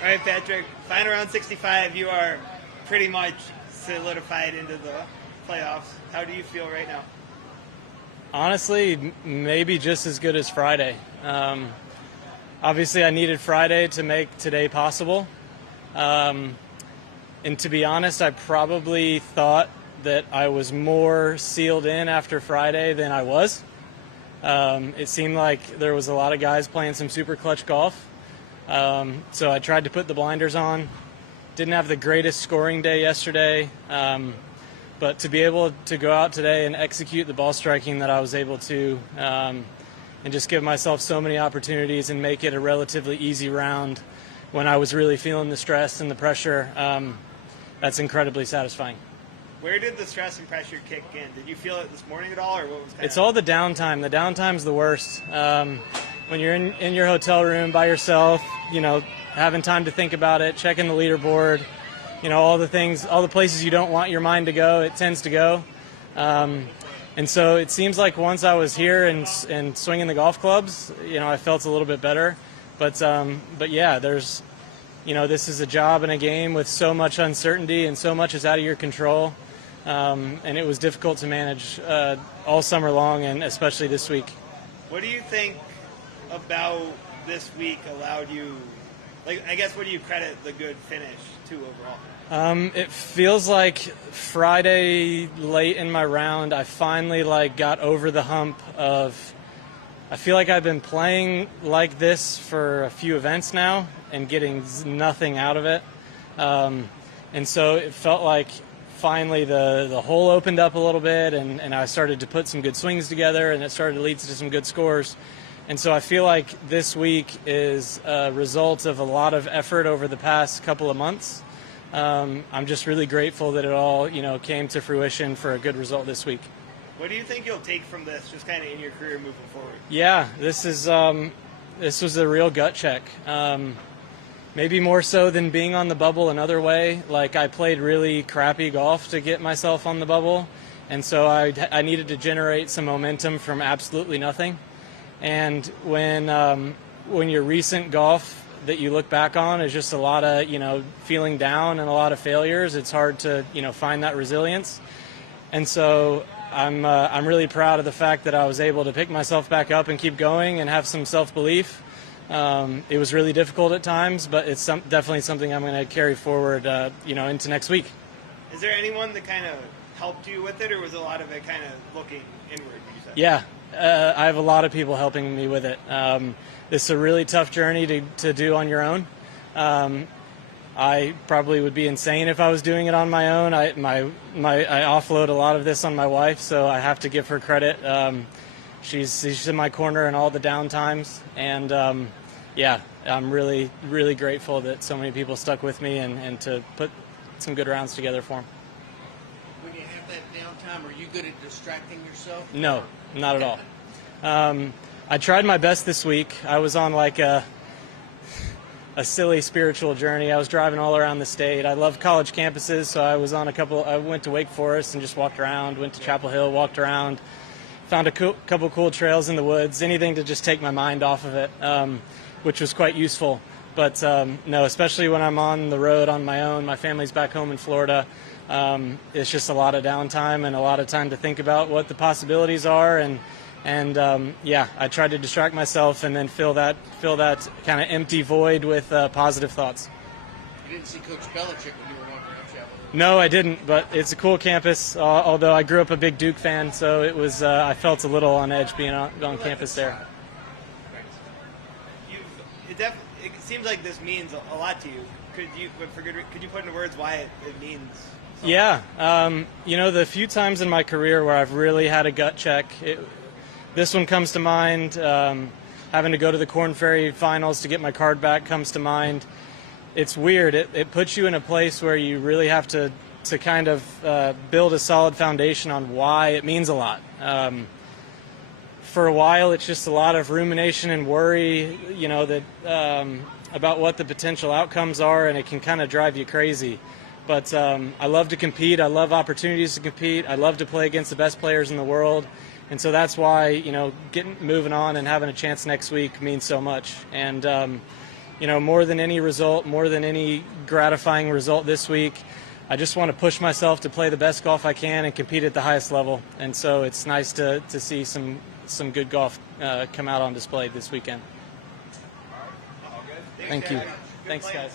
All right, Patrick, final round 65, you are pretty much solidified into the playoffs. How do you feel right now? Honestly, maybe just as good as Friday. Obviously, I needed Friday to make today possible. And to be honest, I probably thought that I was more sealed in after Friday than I was. It seemed like there was a lot of guys playing some super clutch golf. So I tried to put the blinders on. Didn't have the greatest scoring day yesterday. But to be able to go out today and execute the ball striking that I was able to, and just give myself so many opportunities and make it a relatively easy round when I was really feeling the stress and the pressure, that's incredibly satisfying. Where did the stress and pressure kick in? Did you feel it this morning at all, or what was It's all the downtime. The downtime's the worst. When you're in your hotel room by yourself, having time to think about it, checking the leaderboard, all the things, all the places you don't want your mind to go, it tends to go. And so it seems like once I was here and swinging the golf clubs, I felt a little bit better. But yeah, there's, this is a job and a game with so much uncertainty and so much is out of your control. And it was difficult to manage all summer long and especially this week. What do you think about this week allowed you, I guess, what do you credit the good finish to overall? It feels like Friday late in my round, I finally got over the hump of, I feel like I've been playing like this for a few events now and getting nothing out of it. And so it felt like finally the hole opened up a little bit and I started to put some good swings together and it started to lead to some good scores. And so I feel like this week is a result of a lot of effort over the past couple of months. I'm just really grateful that it all, came to fruition for a good result this week. What do you think you'll take from this, just kind of in your career moving forward? Yeah, this was a real gut check. Maybe more so than being on the bubble another way. I played really crappy golf to get myself on the bubble, and so I needed to generate some momentum from absolutely nothing. And when your recent golf that you look back on is just a lot of, feeling down and a lot of failures, it's hard to, find that resilience. And so I'm really proud of the fact that I was able to pick myself back up and keep going and have some self-belief. It was really difficult at times, but it's definitely something I'm going to carry forward, into next week. Is there anyone that kind of helped you with it, or was a lot of it kind of looking inward, would you say? Yeah, I have a lot of people helping me with it. This is a really tough journey to do on your own. I probably would be insane if I was doing it on my own. I offload a lot of this on my wife, so I have to give her credit. She's in my corner in all the downtimes, and yeah, I'm really, really grateful that so many people stuck with me and to put some good rounds together for them. When you have that downtime, are you good at distracting yourself? No, not at all. I tried my best this week. I was on a silly spiritual journey. I was driving all around the state. I love college campuses, so I was on I went to Wake Forest and just walked around, went to Chapel Hill, walked around, found a couple cool trails in the woods, anything to just take my mind off of it, which was quite useful. But no, especially when I'm on the road on my own, my family's back home in Florida, it's just a lot of downtime and a lot of time to think about what the possibilities are. And yeah, I tried to distract myself and then fill that kind of empty void with positive thoughts. You didn't see Coach Bellic when you were walking around Chapel Hill? No, I didn't, but it's a cool campus, although I grew up a big Duke fan, so it was I felt a little on edge being on campus there. It seems like this means a lot to you. Could you put into words why it means something? Yeah, the few times in my career where I've really had a gut check, this one comes to mind. Having to go to the Korn Ferry finals to get my card back comes to mind. It's weird. It puts you in a place where you really have to kind of build a solid foundation on why it means a lot. For a while, it's just a lot of rumination and worry, about what the potential outcomes are, and it can kind of drive you crazy. But I love to compete. I love opportunities to compete. I love to play against the best players in the world. And so that's why, moving on and having a chance next week means so much. And, more than any result, more than any gratifying result this week, I just want to push myself to play the best golf I can and compete at the highest level. And so it's nice to see some good golf come out on display this weekend. Thank you. Thanks, guys.